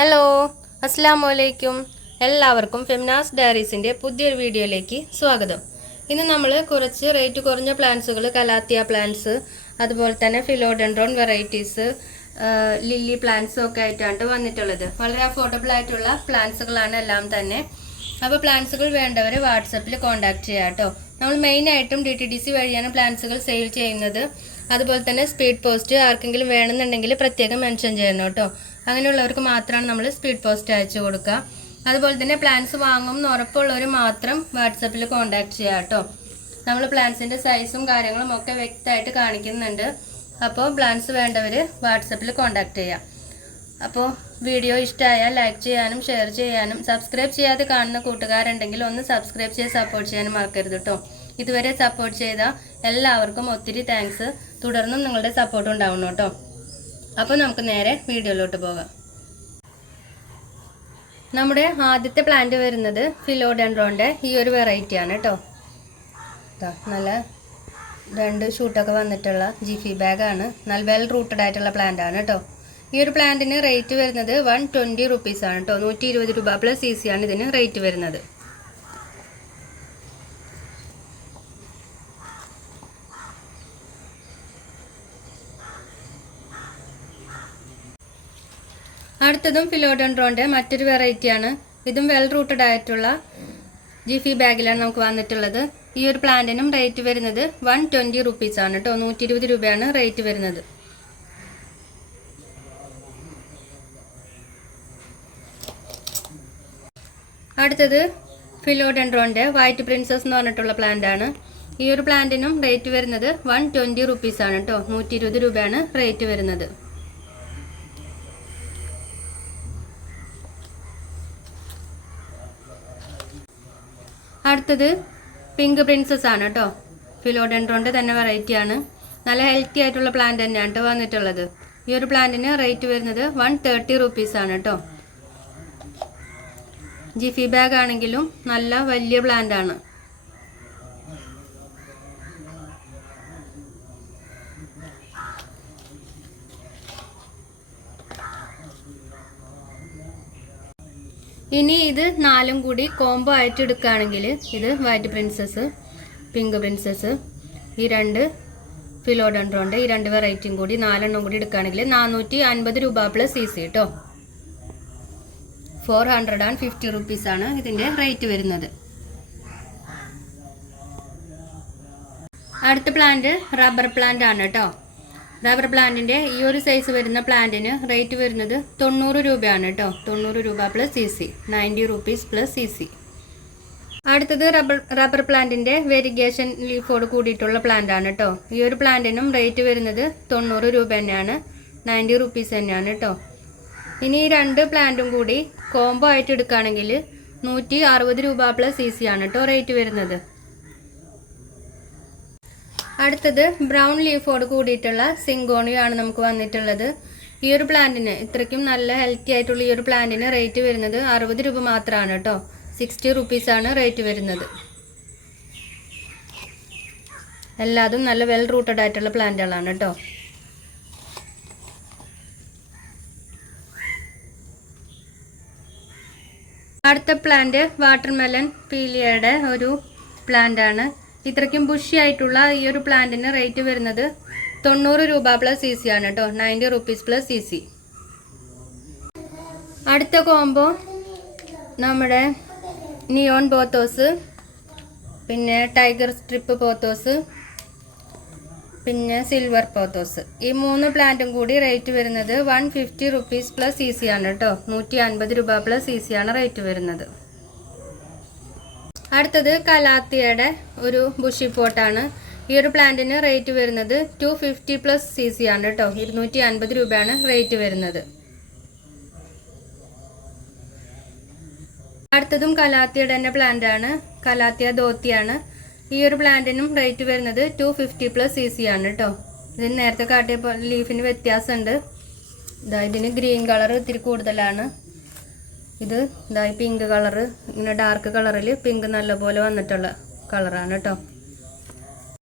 Hello, അസ്സലാമു അലൈക്കും. എല്ലാവർക്കും ഫെമിനാസ് ഡയറീസിൻ്റെ പുതിയൊരു വീഡിയോയിലേക്ക് സ്വാഗതം. ഇന്ന് നമ്മൾ കുറച്ച് റേറ്റ് കുറഞ്ഞ പ്ലാന്റ്സുകൾ, കലാത്തിയ പ്ലാന്റ്സ്, അതുപോലെ തന്നെ ഫിലോഡെൻഡ്രോൺ വെറൈറ്റീസ്, ലില്ലി പ്ലാന്റ്സും ഒക്കെ ആയിട്ടാണ് വന്നിട്ടുള്ളത്. വളരെ അഫോർഡബിൾ ആയിട്ടുള്ള പ്ലാന്റ്സുകളാണ് എല്ലാം തന്നെ. അപ്പോൾ പ്ലാന്റ്സുകൾ വേണ്ടവർ വാട്സപ്പിൽ കോൺടാക്ട് ചെയ്യാം കേട്ടോ. നമ്മൾ മെയിനായിട്ടും DTDC വഴിയാണ് പ്ലാന്റ്സുകൾ സെയിൽ ചെയ്യുന്നത്. അതുപോലെ തന്നെ സ്പീഡ് പോസ്റ്റ് ആർക്കെങ്കിലും വേണമെന്നുണ്ടെങ്കിൽ പ്രത്യേകം മെൻഷൻ ചെയ്യണം കേട്ടോ. അങ്ങനെയുള്ളവർക്ക് മാത്രമാണ് നമ്മൾ സ്പീഡ് പോസ്റ്റ് അയച്ചു കൊടുക്കുക. അതുപോലെ തന്നെ പ്ലാന്റ്സ് വാങ്ങും എന്ന് ഉറപ്പുള്ളവർ മാത്രം വാട്സപ്പിൽ കോൺടാക്ട് ചെയ്യാം കേട്ടോ. നമ്മൾ പ്ലാന്റ്സിൻ്റെ സൈസും കാര്യങ്ങളും ഒക്കെ വ്യക്തമായിട്ട് കാണിക്കുന്നുണ്ട്. അപ്പോൾ പ്ലാന്റ്സ് വേണ്ടവർ വാട്സപ്പിൽ കോൺടാക്ട് ചെയ്യാം. അപ്പോൾ വീഡിയോ ഇഷ്ടമായാൽ ലൈക്ക് ചെയ്യാനും ഷെയർ ചെയ്യാനും, സബ്സ്ക്രൈബ് ചെയ്യാതെ കാണുന്ന കൂട്ടുകാരുണ്ടെങ്കിൽ ഒന്ന് സബ്സ്ക്രൈബ് ചെയ്ത് സപ്പോർട്ട് ചെയ്യാനും മറക്കരുത് കേട്ടോ. ഇതുവരെ സപ്പോർട്ട് ചെയ്ത എല്ലാവർക്കും ഒത്തിരി താങ്ക്സ്. തുടർന്നും നിങ്ങളുടെ സപ്പോർട്ട് ഉണ്ടാവണം കേട്ടോ. അപ്പോൾ നമുക്ക് നേരെ വീഡിയോയിലോട്ട് പോകാം. നമ്മുടെ ആദ്യത്തെ പ്ലാന്റ് വരുന്നത് ഫിലോഡെൻഡ്രോൻ്റെ ഈ ഒരു വെറൈറ്റിയാണ് കേട്ടോ. നല്ല 2 ഷൂട്ടൊക്കെ വന്നിട്ടുള്ള ജിഫി ബാഗാണ്. നല്ല വെൽ റൂട്ടഡ് ആയിട്ടുള്ള പ്ലാന്റ് ആണ് കേട്ടോ. ഈ ഒരു പ്ലാന്റിന് റേറ്റ് വരുന്നത് 120 റുപ്പീസാണ് കേട്ടോ. 120 രൂപ പ്ലസ് CC ആണ് ഇതിന് റേറ്റ് വരുന്നത്. അടുത്തതും ഫിലോഡെൻഡ്രോൻ്റെ മറ്റൊരു വെറൈറ്റിയാണ്. ഇതും വെൽ റൂട്ടഡ് ആയിട്ടുള്ള ജിഫി ബാഗിലാണ് നമുക്ക് വന്നിട്ടുള്ളത്. ഈ ഒരു പ്ലാന്റിനും റേറ്റ് വരുന്നത് 120 റുപ്പീസാണ് കേട്ടോ. 120 രൂപയാണ് റേറ്റ് വരുന്നത്. അടുത്തത് ഫിലോഡെൻഡ്രോൻ്റെ വൈറ്റ് പ്രിൻസസ് എന്ന് പറഞ്ഞിട്ടുള്ള പ്ലാന്റ് ആണ്. ഈ ഒരു പ്ലാന്റിനും റേറ്റ് വരുന്നത് 120 റുപ്പീസാണ് കേട്ടോ. 120 രൂപയാണ് റേറ്റ് വരുന്നത്. അടുത്തത് പിങ്ക് പ്രിൻസസ് ആണ് കേട്ടോ. ഫിലോഡെൻഡ്രോൻ്റെ തന്നെ വെറൈറ്റി ആണ്. നല്ല ഹെൽത്തി ആയിട്ടുള്ള പ്ലാന്റ് തന്നെയാണ് കേട്ടോ വന്നിട്ടുള്ളത്. ഈ ഒരു പ്ലാന്റിന് റേറ്റ് വരുന്നത് 130 റുപ്പീസാണ് കേട്ടോ. ജിഫി ബാഗ് ആണെങ്കിലും നല്ല വലിയ പ്ലാന്റ് ആണ്. ഇനി ഇത് 4 കൂടി കോംബോ ആയിട്ട് എടുക്കുകയാണെങ്കിൽ ഇത് വൈറ്റ് പ്രിൻസസ്, പിങ്ക് പ്രിൻസസ്, ഈ 2 ഫിലോഡെൻഡ്രോൻ്റെ ഈ 2 വെറൈറ്റിയും കൂടി 4 കൂടി എടുക്കുകയാണെങ്കിൽ 450 രൂപ പ്ലസ് CC കേട്ടോ. 450 റുപ്പീസാണ് ഇതിൻ്റെ റേറ്റ് വരുന്നത്. അടുത്ത പ്ലാന്റ് റബ്ബർ പ്ലാന്റ് ആണ് കേട്ടോ. റബ്ബർ പ്ലാന്റിൻ്റെ ഈ ഒരു സൈസ് വരുന്ന പ്ലാന്റിന് റേറ്റ് വരുന്നത് 90 രൂപയാണ് കേട്ടോ. 90 രൂപ plus CC, 90 rupees plus CC. അടുത്തത് റബ്ബർ പ്ലാന്റിൻ്റെ വെരിഗേഷൻ ലീഫോട് കൂടിയിട്ടുള്ള പ്ലാന്റ് ആണ് കേട്ടോ. ഈ ഒരു പ്ലാന്റിനും റേറ്റ് വരുന്നത് 90 രൂപ തന്നെയാണ്, 90 റുപ്പീസ് തന്നെയാണ് കേട്ടോ. ഇനി ഈ 2 പ്ലാന്റും കൂടി കോംബോ ആയിട്ട് എടുക്കുകയാണെങ്കിൽ 160 രൂപ പ്ലസ് CC ആണ് കേട്ടോ റേറ്റ് വരുന്നത്. അടുത്തത് ബ്രൗൺ ലീഫോട് കൂടിയിട്ടുള്ള സിങ്കോണിയോ ആണ് നമുക്ക് വന്നിട്ടുള്ളത്. ഈ ഒരു പ്ലാന്റിന് ഇത്രയ്ക്കും നല്ല ഹെൽത്തി ആയിട്ടുള്ള ഈ ഒരു പ്ലാന്റിന് റേറ്റ് വരുന്നത് 60 രൂപ മാത്രമാണ് കേട്ടോ. 60 റുപ്പീസാണ് റേറ്റ് വരുന്നത്. എല്ലാതും നല്ല വെൽ റൂട്ടഡ് ആയിട്ടുള്ള പ്ലാന്റുകളാണ് കേട്ടോ. അടുത്ത പ്ലാന്റ് വാട്ടർമെലൺ പീലിയയുടെ ഒരു പ്ലാന്റ് ആണ്. ഇത്രയ്ക്കും ബുഷി ആയിട്ടുള്ള ഈ ഒരു പ്ലാന്റിന് റേറ്റ് വരുന്നത് 90 രൂപ പ്ലസ് CC ആണ് കേട്ടോ. 90 റുപ്പീസ് പ്ലസ് CC. അടുത്ത കോംബോ നമ്മുടെ നിയോൺ പോത്തോസ്, പിന്നെ ടൈഗർ സ്ട്രിപ്പ് പോത്തോസ്, പിന്നെ സിൽവർ പോത്തോസ്, ഈ 3 പ്ലാന്റും കൂടി റേറ്റ് വരുന്നത് 150 റുപ്പീസ് പ്ലസ് CC ആണ് കേട്ടോ. 150 രൂപ പ്ലസ് CC ആണ് റേറ്റ് വരുന്നത്. അടുത്തത് കലാത്തിയയുടെ ഒരു ബുഷി പോട്ടാണ്. ഈ ഒരു പ്ലാന്റിന് റേറ്റ് വരുന്നത് 250 പ്ലസ് CC ആണ് കേട്ടോ. 250 രൂപയാണ് റേറ്റ് വരുന്നത്. അടുത്തതും കലാത്തിയുടെ തന്നെ പ്ലാന്റ് ആണ്. കലാത്തിയ ധോത്തിയാണ്. ഈ ഒരു പ്ലാന്റിനും റേറ്റ് വരുന്നത് 250 പ്ലസ് CC ആണ് കേട്ടോ. ഇതിന് നേരത്തെ കാട്ടിയ ലീഫിന് വ്യത്യാസമുണ്ട്. ഇതിന് ഗ്രീൻ കളർ ഇത്തിരി കൂടുതലാണ്. ഇത് പിങ്ക് കളറ്, ഇങ്ങനെ ഡാർക്ക് കളറിൽ പിങ്ക് നല്ലപോലെ വന്നിട്ടുള്ള കളറാണ് കേട്ടോ.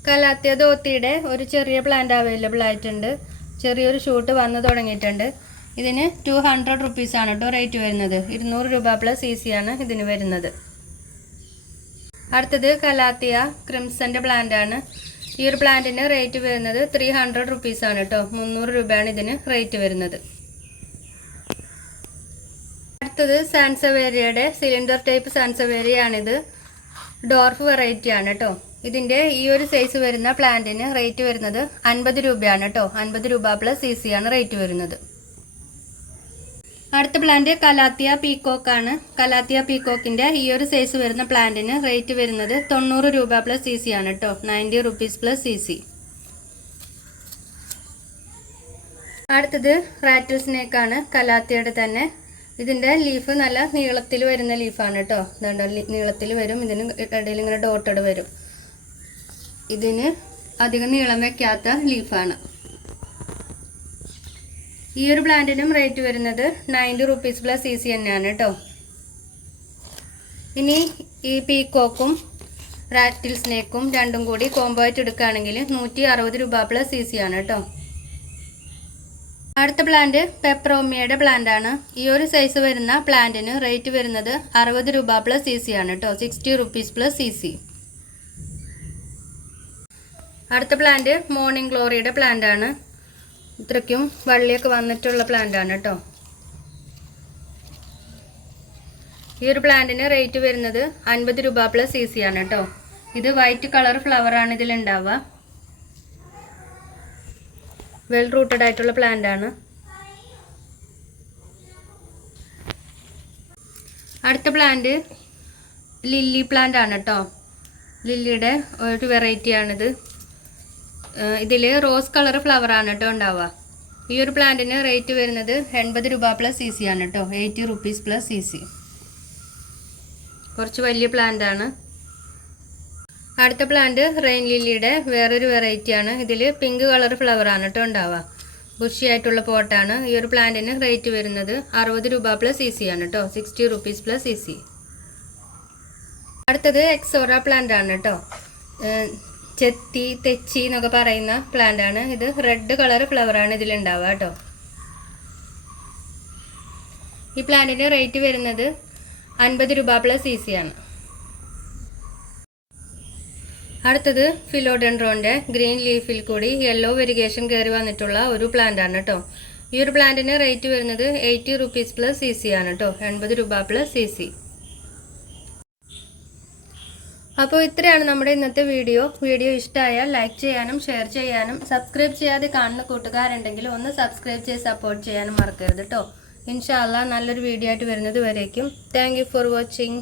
കലാത്തിയ ധോത്തിയുടെ ഒരു ചെറിയ പ്ലാന്റ് അവൈലബിൾ ആയിട്ടുണ്ട്. ചെറിയൊരു ഷൂട്ട് വന്നു തുടങ്ങിയിട്ടുണ്ട്. ഇതിന് 200 റുപ്പീസാണ് കേട്ടോ റേറ്റ് വരുന്നത്. 200 രൂപ പ്ലസ് CC ആണ് ഇതിന് വരുന്നത്. അടുത്തത് കലാത്തിയ ക്രിംസൻ്റെ പ്ലാന്റ് ആണ്. ഈ ഒരു പ്ലാന്റിന് റേറ്റ് വരുന്നത് 300 റുപ്പീസാണ് കേട്ടോ. 300 രൂപയാണ് ഇതിന് റേറ്റ് വരുന്നത്. അടുത്തത് സാൻസവേരിയയുടെ സിലിണ്ടർ ടൈപ്പ് സാൻസവേരിയാണിത്. ഡോർഫ് വെറൈറ്റി ആണ് കേട്ടോ. ഇതിൻ്റെ ഈ ഒരു സൈസ് വരുന്ന പ്ലാന്റിന് റേറ്റ് വരുന്നത് 50 രൂപയാണ് കേട്ടോ. 50 രൂപ പ്ലസ് CC ആണ് റേറ്റ് വരുന്നത്. അടുത്ത പ്ലാന്റ് കലാത്തിയ പീക്കോക്ക് ആണ്. കലാത്തിയ പീക്കോക്കിൻ്റെ ഈ ഒരു സൈസ് വരുന്ന പ്ലാന്റിന് റേറ്റ് വരുന്നത് 90 രൂപ പ്ലസ് CC ആണ് കേട്ടോ. 90 റുപ്പീസ് പ്ലസ് CC. അടുത്തത് റാറ്റിൽ സ്നേക്ക് ആണ്. കലാത്തിയുടെ തന്നെ. ഇതിൻ്റെ ലീഫ് നല്ല നീളത്തിൽ വരുന്ന ലീഫാണ് കേട്ടോ. നീളത്തിൽ വരും. ഇതിന് ഇടയിൽ ഇങ്ങനെ ഡോട്ടഡ് വരും. ഇതിന് അധികം നീളം വയ്ക്കാത്ത ലീഫാണ്. ഈ ഒരു പ്ലാന്റിനും റേറ്റ് വരുന്നത് 90 റുപ്പീസ് പ്ലസ് CC തന്നെയാണ് കേട്ടോ. ഇനി ഈ പീക്കോക്കും റാറ്റിൽ സ്നേക്കും രണ്ടും കൂടി കോംബോ ആയിട്ട് എടുക്കുകയാണെങ്കിൽ 160 രൂപ പ്ലസ് CC ആണ് കേട്ടോ. അടുത്ത പ്ലാന്റ് പെപ്രോമിയയുടെ പ്ലാന്റ് ആണ്. ഈ ഒരു സൈസ് വരുന്ന പ്ലാന്റിന് റേറ്റ് വരുന്നത് 60 രൂപ പ്ലസ് CC ആണ് കേട്ടോ. 60 റുപ്പീസ് പ്ലസ് CC. അടുത്ത പ്ലാന്റ് മോർണിംഗ് ഗ്ലോറിയുടെ പ്ലാന്റ് ആണ്. ഇത്രയ്ക്കും വള്ളിയൊക്കെ വന്നിട്ടുള്ള പ്ലാന്റ് ആണ് കേട്ടോ. ഈ ഒരു പ്ലാന്റിന് റേറ്റ് വരുന്നത് 50 രൂപ പ്ലസ് CC ആണ് കേട്ടോ. ഇത് വൈറ്റ് കളർ ഫ്ലവർ ആണ് ഇതിലുണ്ടാവുക. വെൽ റൂട്ടഡ് ആയിട്ടുള്ള പ്ലാന്റ് ആണ്. അടുത്ത പ്ലാന്റ് ലില്ലി പ്ലാന്റ് ആണ് കേട്ടോ. ലില്ലിയുടെ ഒരു വെറൈറ്റി ആണിത്. ഇതിൽ റോസ് കളർ ഫ്ലവർ ആണ് കേട്ടോ ഉണ്ടാവുക. ഈ ഒരു പ്ലാന്റിന് റേറ്റ് വരുന്നത് 80 രൂപ പ്ലസ് CC ആണ് കേട്ടോ. 80 റുപ്പീസ് പ്ലസ് CC. കുറച്ച് വലിയ പ്ലാന്റ് ആണ്. അടുത്ത പ്ലാന്റ് റെയിൻ ലില്ലിയുടെ വേറൊരു വെറൈറ്റി ആണ്. ഇതിൽ പിങ്ക് കളർ ഫ്ലവർ ആണ് കേട്ടോ ഉണ്ടാവുക. ബുഷി ആയിട്ടുള്ള പോട്ടാണ്. ഈ ഒരു പ്ലാന്റിന് റേറ്റ് വരുന്നത് 60 രൂപ പ്ലസ് CC ആണ് കേട്ടോ. 60 റുപ്പീസ് പ്ലസ് CC. അടുത്തത് എക്സോറ പ്ലാന്റ് ആണ് കേട്ടോ. ചെത്തി തെച്ചി എന്നൊക്കെ പറയുന്ന പ്ലാന്റ് ആണ്. ഇത് റെഡ് കളർ ഫ്ലവർ ആണ് ഇതിലുണ്ടാവുക കേട്ടോ. ഈ പ്ലാന്റിന് റേറ്റ് വരുന്നത് 50 രൂപ പ്ലസ് CC ആണ്. അടുത്തത് ഫിലോഡെൻഡ്രോന്റെ ഗ്രീൻ ലീഫിൽ കൂടി യെല്ലോ വെരിഗേഷൻ കയറി വന്നിട്ടുള്ള ഒരു പ്ലാന്റ് ആണ് കേട്ടോ. ഈ ഒരു പ്ലാന്റിന് റേറ്റ് വരുന്നത് 80 റുപ്പീസ് പ്ലസ് CC ആണ് കേട്ടോ. 80 രൂപ പ്ലസ് CC. അപ്പോൾ ഇത്രയാണ് നമ്മുടെ ഇന്നത്തെ വീഡിയോ. വീഡിയോ ഇഷ്ടമായാൽ ലൈക്ക് ചെയ്യാനും ഷെയർ ചെയ്യാനും സബ്സ്ക്രൈബ് ചെയ്യാതെ കാണുന്ന കൂട്ടുകാരുണ്ടെങ്കിൽ ഒന്ന് സബ്സ്ക്രൈബ് ചെയ്ത് സപ്പോർട്ട് ചെയ്യാനും മറക്കരുത് കേട്ടോ. ഇൻഷാ അല്ലാഹ് നല്ലൊരു വീഡിയോ ആയിട്ട് വരുന്നത് വരേക്കും. Thank you for watching.